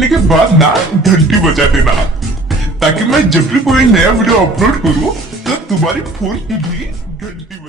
करने के बाद ना घंटी बजा देना, ताकि मैं जब भी कोई नया वीडियो अपलोड करूँ तो तुम्हारी फोन की भी घंटी